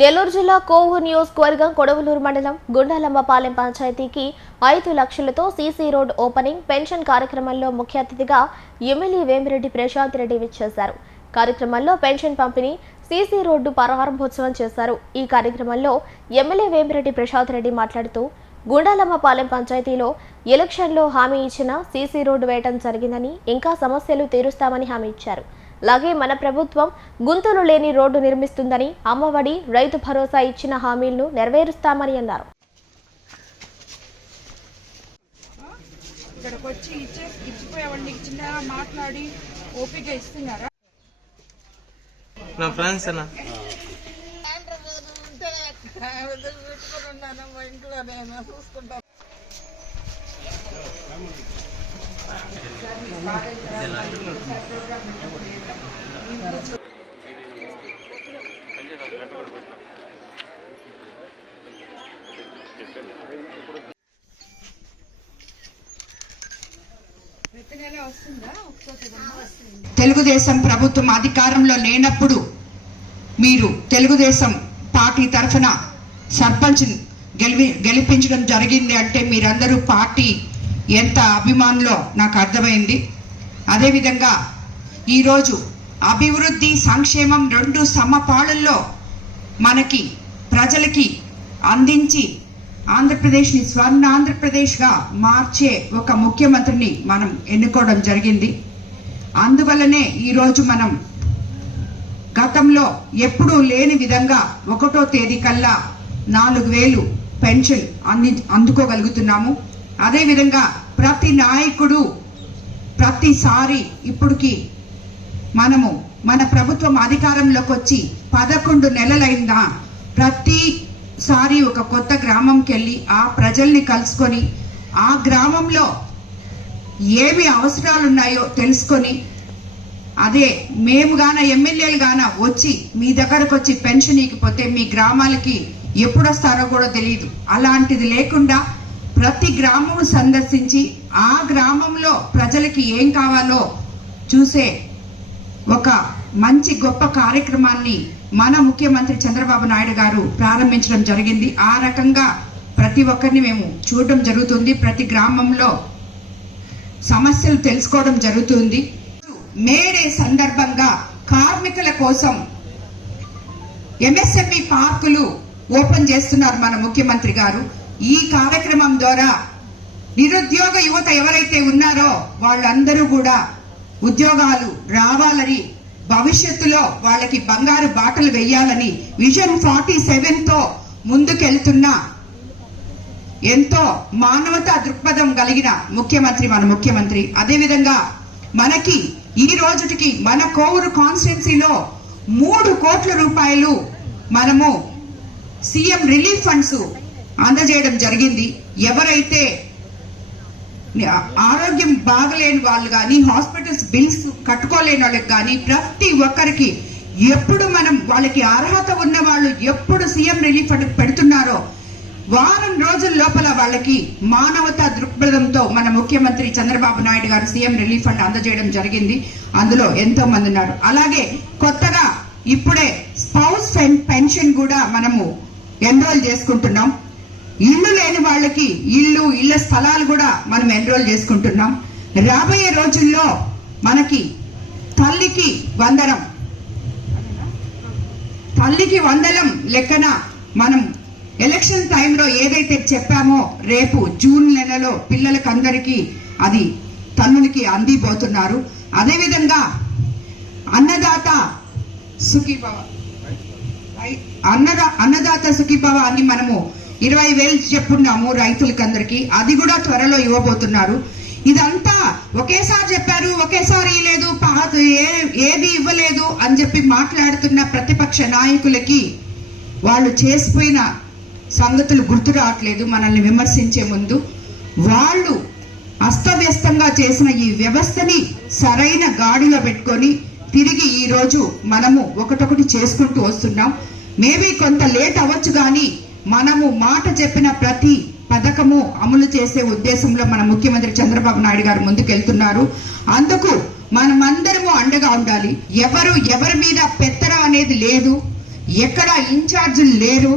నెల్లూరు జిల్లా కోవూరు నియోజకవర్గం కొడవలూరు మండలం గుండాలమ్మపాలెం పంచాయతీకి 5 లక్షలతో సీసీ రోడ్ ఓపెనింగ్ పెన్షన్ కార్యక్రమంలో ముఖ్య అతిథిగా ఎమ్మెల్యే వేమిరెడ్డి ప్రశాంత్ రెడ్డి విచ్చేశారు. కార్యక్రమంలో పెన్షన్ పంపిణీ, సీసీ రోడ్డు ప్రారంభోత్సవం చేశారు. ఈ కార్యక్రమంలో ఎమ్మెల్యే వేమిరెడ్డి ప్రశాంత్ రెడ్డి మాట్లాడుతూ గుండాలమ్మపాలెం పంచాయతీలో ఎలక్షన్లో హామీ ఇచ్చిన సీసీ రోడ్డు వేయటం జరిగిందని, ఇంకా సమస్యలు తీరుస్తామని హామీ ఇచ్చారు. అలాగే మన ప్రభుత్వం గుంతలు లేని రోడ్డు నిర్మిస్తుందని, అమ్మఒడి, రైతు భరోసా ఇచ్చిన హామీలను నెరవేరుస్తామని అన్నారు. తెలుగుదేశం ప్రభుత్వం అధికారంలో లేనప్పుడు మీరు తెలుగుదేశం పార్టీ తరఫున సర్పంచ్ గెలిపించడం జరిగింది అంటే మీరందరూ పార్టీ ఎంత అభిమానులో నాకు అర్థమైంది. అదేవిధంగా ఈరోజు అభివృద్ధి, సంక్షేమం రెండు సమపాళల్లో మనకి ప్రజలకి అందించి ఆంధ్రప్రదేశ్ని స్వర్ణ ఆంధ్రప్రదేశ్గా మార్చే ఒక ముఖ్యమంత్రిని మనం ఎన్నుకోవడం జరిగింది. అందువల్లనే ఈరోజు మనం గతంలో ఎప్పుడూ లేని విధంగా 1వ తేదీ కల్లా 4,000 పెన్షన్ అందుకోగలుగుతున్నాము. అదేవిధంగా ప్రతి నాయకుడు ప్రతిసారి ఇప్పటికి మనము మన ప్రభుత్వం అధికారంలోకి వచ్చి 11 నెలలైందా ప్రతిసారి ఒక కొత్త గ్రామంకి వెళ్ళి ఆ ప్రజల్ని కలుసుకొని ఆ గ్రామంలో ఏమి అవసరాలు ఉన్నాయో తెలుసుకొని, అదే మేము గాన ఎమ్మెల్యేలు గాన వచ్చి మీ దగ్గరకు వచ్చి పెన్షన్ ఇకపోతే మీ గ్రామాలకి ఎప్పుడు వస్తారో కూడా తెలియదు. అలాంటిది లేకుండా ప్రతి గ్రామం సందర్శించి ఆ గ్రామంలో ప్రజలకి ఏం కావాలో చూసే ఒక మంచి గొప్ప కార్యక్రమాన్ని మన ముఖ్యమంత్రి చంద్రబాబు నాయుడు గారు ప్రారంభించడం జరిగింది. ఆ రకంగా ప్రతి ఒక్కరిని మేము చూడడం జరుగుతుంది. ప్రతి గ్రామంలో సమస్యలు తెలుసుకోవడం జరుగుతుంది. మేడే సందర్భంగా కార్మికుల కోసం ఎంఎస్ఎంఈ పార్కులు ఓపెన్ చేస్తున్నారు మన ముఖ్యమంత్రి గారు. ఈ కార్యక్రమం ద్వారా నిరుద్యోగ యువత ఎవరైతే ఉన్నారో వాళ్ళందరూ కూడా ఉద్యోగాలు రావాలని, భవిష్యత్తులో వాళ్ళకి బంగారు బాటలు వేయాలని విజన్ 47తో ముందుకెళ్తున్న ఎంతో మానవతా దృక్పథం కలిగిన ముఖ్యమంత్రి మన ముఖ్యమంత్రి. అదేవిధంగా మనకి ఈ రోజుకి మన కోవూరు కాన్స్టిట్యున్సీలో 3 కోట్ల రూపాయలు మనము సీఎం రిలీఫ్ ఫండ్స్ అందజేయడం జరిగింది. ఎవరైతే ఆరోగ్యం బాగలేని వాళ్ళు కానీ, హాస్పిటల్స్ బిల్స్ కట్టుకోలేని వాళ్ళకి కానీ ప్రతి ఒక్కరికి ఎప్పుడు మనం వాళ్ళకి అర్హత ఉన్న వాళ్ళు ఎప్పుడు సీఎం రిలీఫ్ ఫండ్ పెడుతున్నారో వారం రోజుల లోపల వాళ్ళకి మానవతా దృక్పథంతో మన ముఖ్యమంత్రి చంద్రబాబు నాయుడు గారు సీఎం రిలీఫ్ ఫండ్ అందజేయడం జరిగింది. అందులో ఎంతో మంది ఉన్నారు. అలాగే కొత్తగా ఇప్పుడే స్పౌస్ పెన్షన్ కూడా మనము ఎన్రోల్ చేసుకుంటున్నాం. ఇల్లు లేని వాళ్ళకి ఇళ్ల స్థలాలు కూడా మనం ఎన్రోల్ చేసుకుంటున్నాం. రాబోయే రోజుల్లో మనకి తల్లికి వందనం లెక్కన మనం ఎలక్షన్ టైంలో ఏదైతే చెప్పామో రేపు జూన్ నెలలో పిల్లలకి అందరికీ అది తల్లులకి అందిపోతున్నారు. అదేవిధంగా అన్నదాత సుఖీభవ అన్నదాత సుఖీభవ అని మనము 20,000 చెప్పున్నాము రైతులకందరికి. అది కూడా త్వరలో ఇవ్వబోతున్నారు. ఇదంతా ఒకేసారి చెప్పారు, ఒకేసారి లేదు, ఏది ఇవ్వలేదు అని చెప్పి మాట్లాడుతున్న ప్రతిపక్ష నాయకులకి వాళ్ళు చేసిపోయిన సంగతులు గుర్తు రావట్లేదు. మనల్ని విమర్శించే ముందు వాళ్ళు అస్తవ్యస్తంగా చేసిన ఈ వ్యవస్థని సరైన గాడిలో పెట్టుకొని తిరిగి ఈ రోజు మనము ఒకటొకటి చేసుకుంటూ వస్తున్నాం. మేబీ కొంత లేట్ అవ్వచ్చు కానీ మనము మాట చెప్పిన ప్రతి పథకము అమలు చేసే ఉద్దేశంలో మన ముఖ్యమంత్రి చంద్రబాబు నాయుడు గారు ముందుకెళ్తున్నారు. అందుకు మనమందరము అండగా ఉండాలి. ఎవరి మీద పెత్తనం అనేది లేదు. ఎక్కడ ఇన్ఛార్జీలు లేరు.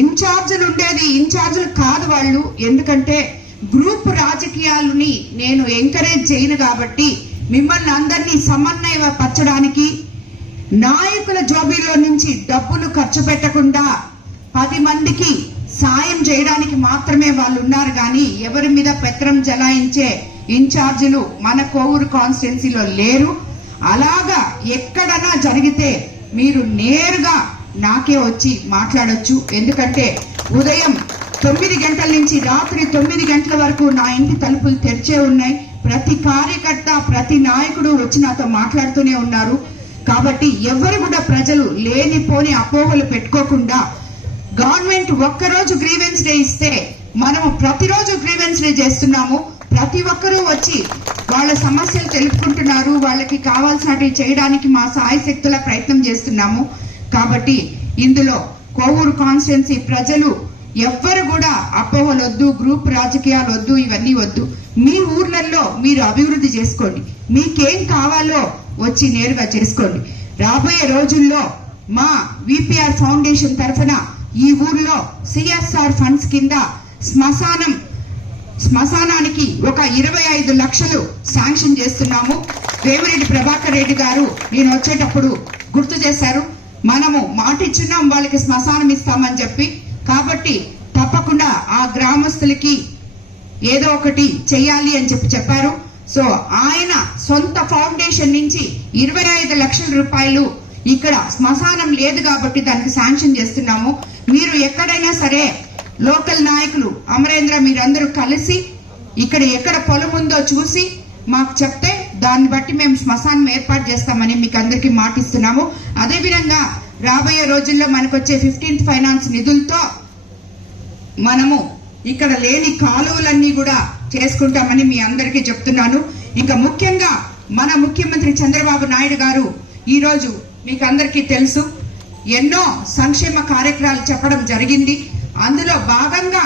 ఇన్ఛార్జీలు ఉండేది ఇన్ఛార్జీలు కాదు వాళ్ళు. ఎందుకంటే గ్రూప్ రాజకీయాలని నేను ఎంకరేజ్ చేయను కాబట్టి మిమ్మల్ని అందరినీ సమన్వయపరచడానికి, నాయకుల జోబీలో నుంచి డబ్బులు ఖర్చు పెట్టకుండా 10 మందికి సాయం చేయడానికి మాత్రమే వాళ్ళు ఉన్నారు. కానీ ఎవరి మీద పెత్తనం జలాయించే ఇన్ఛార్జీలు మన కోవూరు కాన్స్టిట్యున్సీలో లేరు. అలాగా ఎక్కడన్నా జరిగితే మీరు నేరుగా నాకే వచ్చి మాట్లాడొచ్చు. ఎందుకంటే ఉదయం 9 గంటల నుంచి రాత్రి 9 గంటల వరకు నా ఇంటి తలుపులు తెరిచే ఉన్నాయి. ప్రతి కార్యకర్త, ప్రతి నాయకుడు వచ్చి నాతో మాట్లాడుతూనే ఉన్నారు. కాబట్టి ఎవరు కూడా ప్రజలు లేనిపోని అపోహలు పెట్టుకోకుండా, గవర్నమెంట్ ఒక్కరోజు గ్రీవెన్స్ డే ఇస్తే మనము ప్రతిరోజు గ్రీవెన్స్ డే చేస్తున్నాము. ప్రతి ఒక్కరూ వచ్చి వాళ్ళ సమస్యలు తెలుపుకుంటున్నారు. వాళ్ళకి కావాల్సినవి చేయడానికి మా సాయశక్తుల ప్రయత్నం చేస్తున్నాము. కాబట్టి ఇందులో కోవూరు కాన్స్టిట్యున్సీ ప్రజలు ఎవ్వరు కూడా అపోహలు వద్దు, గ్రూప్ రాజకీయాలు వద్దు, ఇవన్నీ వద్దు. మీ ఊర్లలో మీరు అభివృద్ధి చేసుకోండి. మీకేం కావాలో వచ్చి నేరుగా చేసుకోండి. రాబోయే రోజుల్లో మా విపిఆర్ ఫౌండేషన్ తరఫున ఈ ఊర్లో సిఎస్ఆర్ ఫండ్స్ కింద శ్మశానానికి ఒక 25 లక్షలు శాంక్షన్ చేస్తున్నాము. వేమిరెడ్డి ప్రభాకర్ రెడ్డి గారు నేను వచ్చేటప్పుడు గుర్తు చేశారు, మనము మాట ఇచ్చున్నాం వాళ్ళకి శ్మశానం ఇస్తామని చెప్పి. కాబట్టి తప్పకుండా ఆ గ్రామస్తులకి ఏదో ఒకటి చెయ్యాలి అని చెప్పారు. సో ఆయన సొంత ఫౌండేషన్ నుంచి 25 లక్షల రూపాయలు ఇక్కడ శ్మశానం లేదు కాబట్టి దానికి శాంక్షన్ చేస్తున్నాము. మీరు ఎక్కడైనా సరే లోకల్ నాయకులు అమరేంద్ర మీరందరూ కలిసి ఇక్కడ ఎక్కడ పొలం ఉందో చూసి మాకు చెప్తే దాన్ని బట్టి మేము శ్మశానం ఏర్పాటు చేస్తామని మీకు అందరికీ మాటిస్తున్నాము. అదేవిధంగా రాబోయే రోజుల్లో మనకు వచ్చే 15th ఫైనాన్స్ నిధులతో మనము ఇక్కడ లేని కాలువలన్నీ కూడా చేసుకుంటామని మీ అందరికీ చెప్తున్నాను. ఇంకా ముఖ్యంగా మన ముఖ్యమంత్రి చంద్రబాబు నాయుడు గారు ఈ రోజు మీకు అందరికీ తెలుసు ఎన్నో సంక్షేమ కార్యక్రమాలు చెప్పడం జరిగింది. అందులో భాగంగా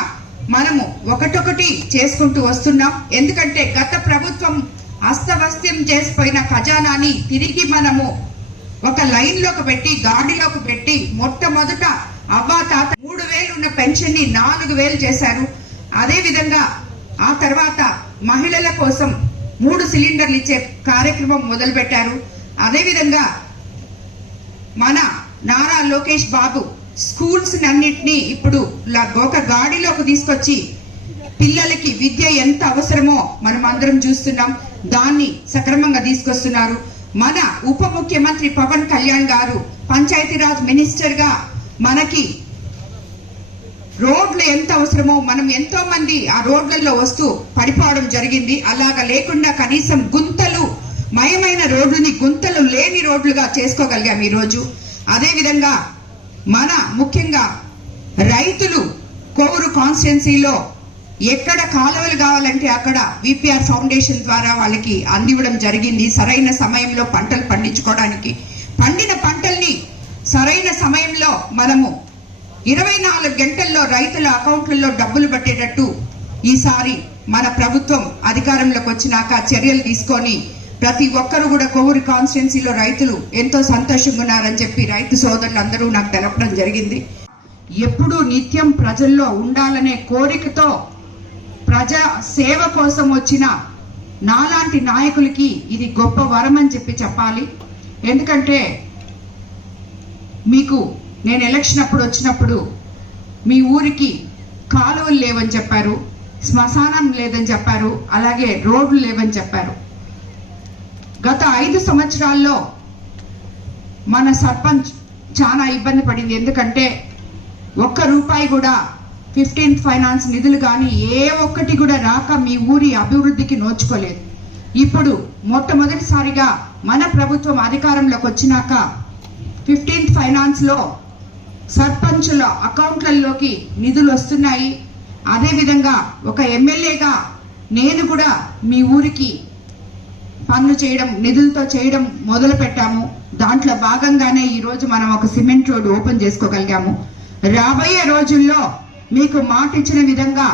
మనము ఒకటొకటి చేసుకుంటూ వస్తున్నాం. ఎందుకంటే గత ప్రభుత్వం అస్తవ్యస్తం చేసిపోయిన ఖజానాని తిరిగి మనము ఒక లైన్ లోకి పెట్టి, గాడిలోకి పెట్టి, మొట్టమొదట అవ్వా తాత 3,000 ఉన్న పెన్షన్ ని 4,000 చేశారు. అదే విధంగా ఆ తర్వాత మహిళల కోసం 3 సిలిండర్లు ఇచ్చే కార్యక్రమం మొదలు పెట్టారు. అదే విధంగా మన నారా లోకేష్ బాబు స్కూల్స్ అన్నిటినీ ఇప్పుడు ఒక గాడిలోకి తీసుకొచ్చి పిల్లలకి విద్య ఎంత అవసరమో మనం అందరం చూస్తున్నాం. దాన్ని సక్రమంగా తీసుకొస్తున్నారు. మన ఉప ముఖ్యమంత్రి పవన్ కళ్యాణ్ గారు పంచాయతీరాజ్ మినిస్టర్ గా మనకి రోడ్లు ఎంత అవసరమో మనం ఎంతో మంది ఆ రోడ్లలో వస్తూ పడిపోవడం జరిగింది. అలాగా లేకుండా కనీసం గుంతలు మయమైన రోడ్లని గుంతలు లేని రోడ్లుగా చేసుకోగలిగాం ఈ రోజు. అదే విధంగా మన ముఖ్యంగా రైతులు కోవూరు కాన్స్టిట్యున్సీలో ఎక్కడ కాలువలు కావాలంటే అక్కడ విపిఆర్ ఫౌండేషన్ ద్వారా వాళ్ళకి అందివ్వడం జరిగింది. సరైన సమయంలో పంటలు పండించుకోవడానికి పండిన పంటల్ని సరైన సమయంలో మనము 24 గంటల్లో రైతుల అకౌంట్లలో డబ్బులు పట్టేటట్టు ఈసారి మన ప్రభుత్వం అధికారంలోకి వచ్చినాక చర్యలు తీసుకొని ప్రతి ఒక్కరు కూడా కోవూరు కాన్స్టిట్యున్సీలో రైతులు ఎంతో సంతోషంగా ఉన్నారని చెప్పి రైతు సోదరులందరూ నాకు తెలపడం జరిగింది. ఎప్పుడూ నిత్యం ప్రజల్లో ఉండాలనే కోరికతో ప్రజా సేవ కోసం వచ్చిన నాలాంటి నాయకులకి ఇది గొప్ప వరం అని చెప్పాలి. ఎందుకంటే మీకు నేను ఎలక్షన్ అప్పుడు వచ్చినప్పుడు మీ ఊరికి కాలువలు లేవని చెప్పారు, శ్మశానం లేదని చెప్పారు, అలాగే రోడ్లు లేవని చెప్పారు. గత 5 సంవత్సరాల్లో మన సర్పంచ్ చాలా ఇబ్బంది పడింది. ఎందుకంటే ₹1 కూడా 15th ఫైనాన్స్ నిధులు కానీ ఏ ఒక్కటి కూడా రాక మీ ఊరి అభివృద్ధికి నోచుకోలేదు. ఇప్పుడు మొట్టమొదటిసారిగా మన ప్రభుత్వం అధికారంలోకి వచ్చినాక 15th ఫైనాన్స్ లో సర్పంచుల అకౌంట్లలోకి నిధులు వస్తున్నాయి. అదేవిధంగా ఒక ఎమ్మెల్యేగా నేను కూడా మీ ఊరికి పనులు చేయడం, నిధులతో చేయడం మొదలు పెట్టాము. దాంట్లో భాగంగానే ఈ రోజు మనం ఒక సిమెంట్ రోడ్ ఓపెన్ చేసుకోగలిగాము. రాబోయే రోజుల్లో మీకు మాట ఇచ్చిన విధంగా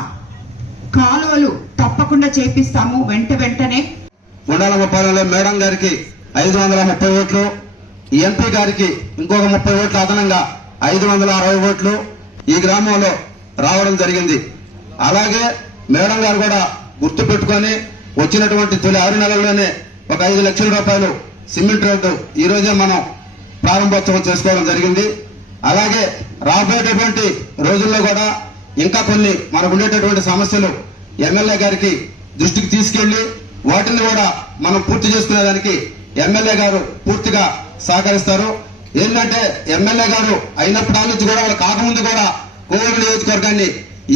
కాలువలు తప్పకుండా చేపిస్తాము వెంటనే. గుండాలమ్మపాలెంలో మేడం గారికి 530 ఓట్లు, ఎంపీ గారికి ఇంకొక 30 ఓట్లు అదనంగా 560 ఓట్లు ఈ గ్రామంలో రావడం జరిగింది. అలాగే మేడం గారు కూడా గుర్తు పెట్టుకొని వచ్చినటువంటి తొలి 6 నెలల్లోనే ఒక 5 లక్షల రూపాయలు సిమెంట్ రోడ్డు ఈ రోజే మనం ప్రారంభోత్సవం చేసుకోవడం జరిగింది. అలాగే రాబోయేటటువంటి రోజుల్లో కూడా ఇంకా కొన్ని మనకు ఉండేటటువంటి సమస్యలు ఎమ్మెల్యే గారికి దృష్టికి తీసుకెళ్లి వాటిని కూడా మనం పూర్తి చేసుకునేదానికి ఎమ్మెల్యే గారు పూర్తిగా సహకరిస్తారు. ఏంటంటే ఎమ్మెల్యే గారు అయినప్పటి నుంచి కూడా వాళ్ళు కాకముందు కూడా కోవూరు నియోజకవర్గాన్ని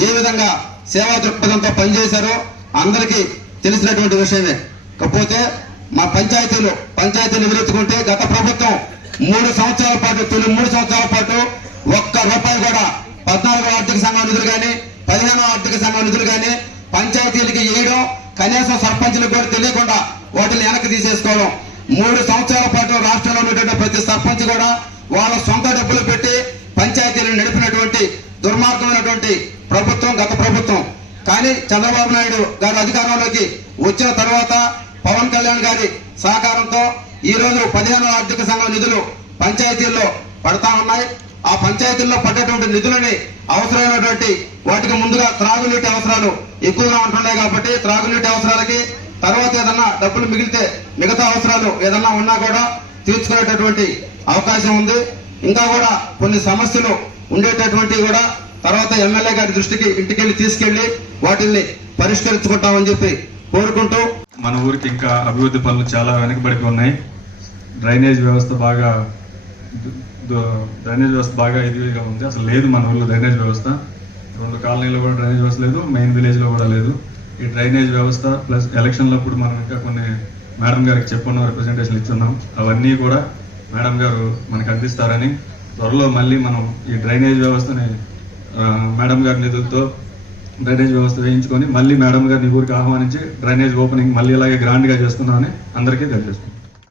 ఏ విధంగా సేవా దృక్పథంతో పనిచేశారో అందరికీ తెలిసినటువంటి విషయమే. కాకపోతే మా పంచాయతీలు ఎదురెత్తుకుంటే గత ప్రభుత్వం 3 సంవత్సరాల పాటు తొలి 3 సంవత్సరాల పాటు ఒక్క రూపాయి కూడా 14వ ఆర్థిక సంఘం నిధులు కానీ 15వ ఆర్థిక సంఘం నిధులు కానీ పంచాయతీలకి వేయడం, కనీసం సర్పంచులకు కూడా తెలియకుండా వాటిని వెనక్కి తీసేసుకోవడం. 3 సంవత్సరాల పాటు రాష్ట్రంలో ఉన్నటువంటి ప్రతి సర్పంచ్ కూడా వాళ్ళ సొంత డబ్బులు పెట్టి పంచాయతీలను నడిపినటువంటి దుర్మార్గమైనటువంటి ప్రభుత్వం గత ప్రభుత్వం. కానీ చంద్రబాబు నాయుడు గారి అధికారంలోకి వచ్చిన తర్వాత పవన్ కళ్యాణ్ గారి సహకారంతో ఈ రోజు 15వ ఆర్థిక సంఘం నిధులు పంచాయతీల్లో పడతా ఉన్నాయి. ఆ పంచాయతీల్లో పడ్డటువంటి నిధులని అవసరమైనటువంటి వాటికి ముందుగా త్రాగునీటి అవసరాలు ఎక్కువగా ఉంటున్నాయి కాబట్టి త్రాగునీటి అవసరాలకి తర్వాత ఏదన్నా డబ్బులు మిగిలితే మిగతా అవసరాలు ఏదన్నా ఉన్నా కూడా తీర్చుకునేటటువంటి అవకాశం ఉంది. ఇంకా కూడా కొన్ని సమస్యలు ఉండేటటువంటివి కూడా తర్వాత ఎమ్మెల్యే గారి దృష్టికి ఇంటికెళ్లి తీసుకెళ్లి వాటిల్ని పరిష్కరించుకుంటామని చెప్పి కోరుకుంటూ, మన ఊరికి ఇంకా అభివృద్ధి పనులు చాలా వెనకబడి ఉన్నాయి. డ్రైనేజ్ వ్యవస్థ బాగా ఇదిగా ఉంది. అసలు లేదు మన ఊళ్ళో డ్రైనేజ్ వ్యవస్థ. 2 కాలనీలో కూడా డ్రైనేజ్ వ్యవస్థ లేదు, మెయిన్ విలేజ్ లో కూడా లేదు. ఈ డ్రైనేజ్ వ్యవస్థ ప్లస్ ఎలక్షన్లో అప్పుడు మనం ఇంకా కొన్ని మేడం గారికి చెప్పున్నాం, రిప్రజెంటేషన్ ఇచ్చున్నాం. అవన్నీ కూడా మేడం గారు మనకు అందిస్తారని త్వరలో మళ్ళీ మనం ఈ డ్రైనేజ్ వ్యవస్థని మేడం గారి నిధులతో డ్రైనేజ్ వ్యవస్థ వేయించుకొని మళ్ళీ మేడం గారిని ఊరికి ఆహ్వానించి డ్రైనేజ్ ఓపెనింగ్ మళ్ళీ ఇలాగే గ్రాండ్ గా చేసుకుందామని అందరికీ తెలియజేస్తున్నాం.